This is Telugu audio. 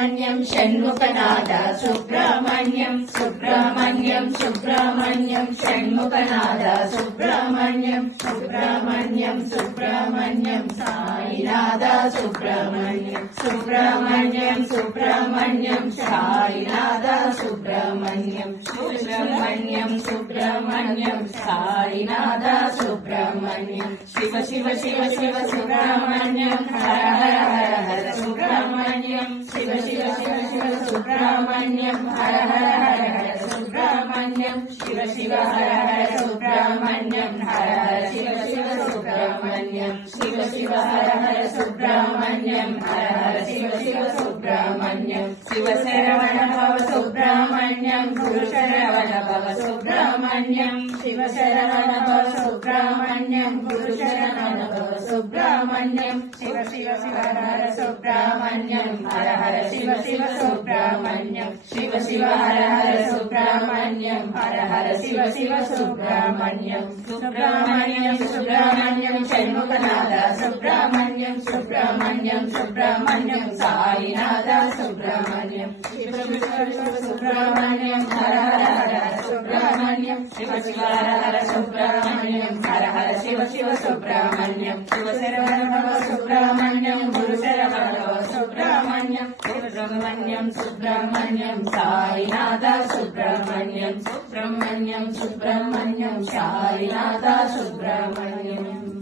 సుబ్రహ్మణ్యం షణ్ముఖనాథ సుబ్రహ్మణ్యం సుబ్రహ్మణ్యం సుబ్రహ్మణ్యం షణ్ముఖనాథ సుబ్రహ్మణ్యం సుబ్రహ్మణ్యం సుబ్రహ్మణ్యం సాయినాథ సుబ్రహ్మణ్యం సుబ్రహ్మణ్యం సుబ్రహ్మణ్యం సాయినాథ సుబ్రహ్మణ్యం సుబ్రహ్మణ్యం సుబ్రహ్మణ్యం సాయినాథ సుబ్రహ్మణ్యం శివ శివ శివ శివ సుబ్రహ్మణ్యం హర హర హర హర సుబ్రహ్మణ్యం శివ శివ శివ శివ సుబ్రహ్మణ్యం హర హర హర హర సుబ్రహ్మణ్యం శివ శివ హర హర సుబ్రహ్మణ్యం హర హర శివ శివ సుబ్రహ్మణ్యం శివ శివ హర హర సుబ్రహ్మణ్యం హర హర శివ శివ సుబ్రహ్మణ్యం శివ శరవణ భవ సుబ్రహ్మణ్యం గురు శరవణ భవ సుబ్రహ్మణ్యం శివ శరవణ భవ సుబ్రహ్మణ్యం గురు శరవణ భవ సుబ్రహ్మణ్యం శివ శివ శివ హర సుబ్రహ్మణ్యం హర హర శివ శివ సుబ్రహ్మణ్యం శివ శివ హర హర సుబ్రహ్మణ్యం హర హర శివ శివ సుబ్రహ్మణ్యం సుబ్రహ్మణ్యం సుబ్రహ్మణ్యం షణ్ముఖనాథ సుబ్రహ్మణ్యం సుబ్రహ్మణ్యం సుబ్రహ్మణ్యం సాయినాథ సుబ్రహ్మణ్యం శివ శివ శివ సుబ్రహ్మణ్యం హర హర హర సుబ్రహ్మణ్యం శివ శివ హర హర సుబ్రహ్మణ్యం హర హర శివ శివ సుబ్రహ్మణ్యం శివ శరవణ భవ సుబ్రహ్మణ్యం గురు శరవణ భవ సుబ్రహ్మణ్యం సుబ్రహ్మణ్యం సుబ్రహ్మణ్యం సాయినాథ సుబ్రహ్మణ్యం సుబ్రహ్మణ్యం సుబ్రహ్మణ్యం సాయినాథ సుబ్రహ్మణ్యం